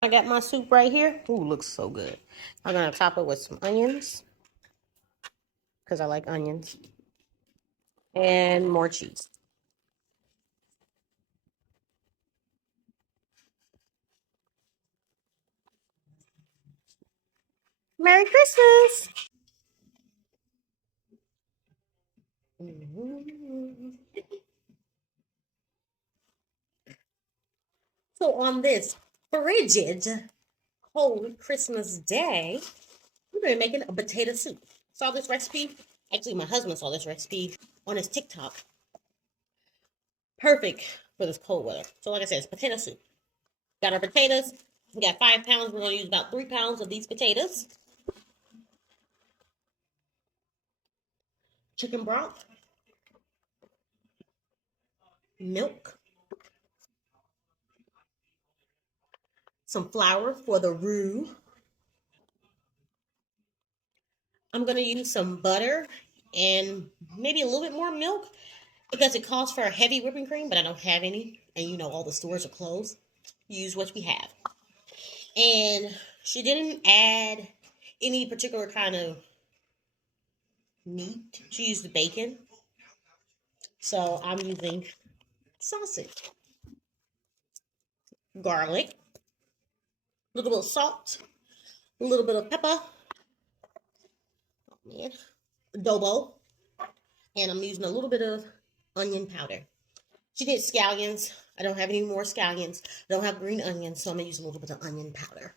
I got my soup right here. Ooh, looks so good. I'm gonna top it with some onions because I like onions and more cheese. Merry Christmas! So on this frigid, cold Christmas day, we're gonna be making a potato soup. Saw this recipe. Actually, my husband saw this recipe on his TikTok. Perfect for this cold weather. So like I said, it's potato soup. Got our potatoes. We got 5 pounds. We're gonna use about 3 pounds of these potatoes. Chicken broth, milk, some flour for the roux. I'm gonna use some butter and maybe a little bit more milk because it calls for a heavy whipping cream, but I don't have any. And you know all the stores are closed. Use what we have. And she didn't add any particular kind of meat. She used the bacon. So I'm using sausage, garlic, a little bit of salt, a little bit of pepper, man, adobo, and I'm using a little bit of onion powder. She did scallions. I don't have any more scallions. I don't have green onions, so I'm gonna use a little bit of onion powder.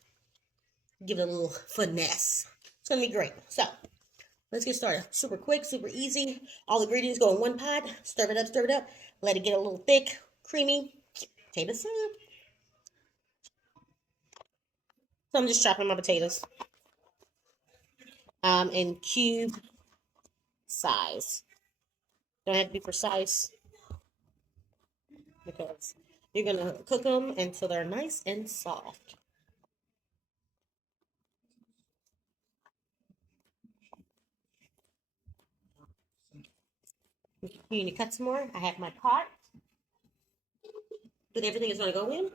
Give it a little finesse. It's gonna be great. So let's get started. Super quick, super easy. All the ingredients go in one pot. Stir it up. Let it get a little thick, creamy. Potato soup. So I'm just chopping my potatoes in cube size. Don't have to be precise because you're gonna cook them until they're nice and soft. You need to cut some more. I have my pot that everything is gonna go in.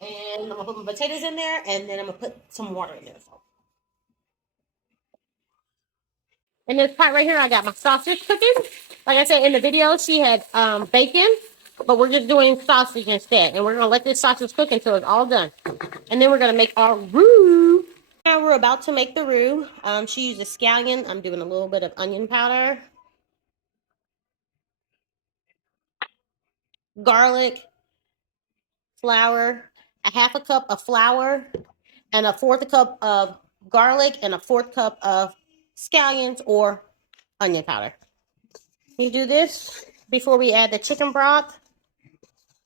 And I'm gonna put my potatoes in there, and then I'm gonna put some water in there. In this pot right here, I got my sausage cooking. Like I said in the video, she had bacon, but we're just doing sausage instead. And we're gonna let this sausage cook until it's all done. And then we're gonna make our roux. Now we're about to make the roux. She used a scallion. I'm doing a little bit of onion powder, garlic, flour, a half a cup of flour, and a fourth a cup of garlic, and a fourth cup of scallions or onion powder. You do this before we add the chicken broth,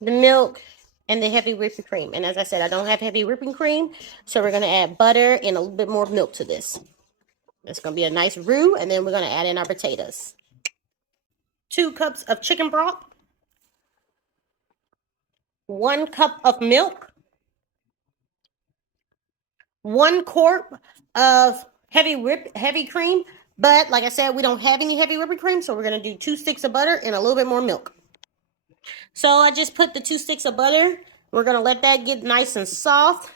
the milk, and the heavy whipping cream. And as I said, I don't have heavy whipping cream, so we're going to add butter and a little bit more milk to this. It's going to be a nice roux, and then we're going to add in our potatoes. 2 cups of chicken broth, 1 cup of milk, 1 quart of heavy cream. But like I said, we don't have any heavy whipping cream, so we're going to do 2 sticks of butter and a little bit more milk. So I just put the 2 sticks of butter. We're going to let that get nice and soft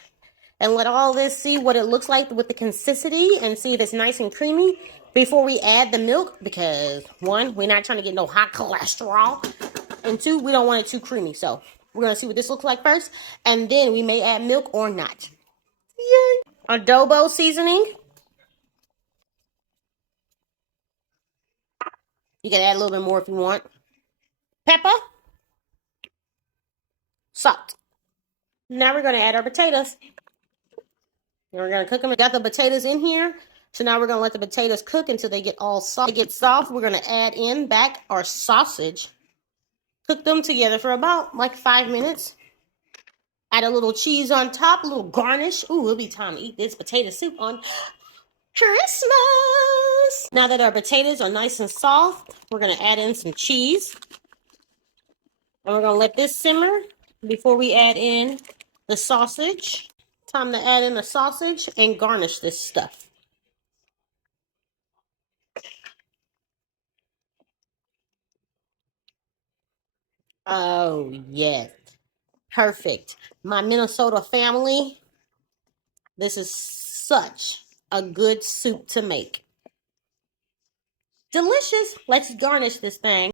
and let all this see what it looks like with the consistency and see if it's nice and creamy before we add the milk, because 1, we're not trying to get no high cholesterol, and 2, we don't want it too creamy. So we're going to see what this looks like first, and then we may add milk or not. Yay! Adobo seasoning. You can add a little bit more if you want. Pepper. Salt. Now we're going to add our potatoes. And we're going to cook them. We got the potatoes in here. So now we're going to let the potatoes cook until they get all soft. They get soft, we're going to add in back our sausage. Cook them together for about like 5 minutes. Add a little cheese on top, a little garnish. Ooh, it'll be time to eat this potato soup on Christmas. Now that our potatoes are nice and soft, we're going to add in some cheese. And we're going to let this simmer before we add in the sausage. Time to add in the sausage and garnish this stuff. Oh, yes. Perfect. My Minnesota family This is such a good soup to make. Delicious. Let's garnish this thing.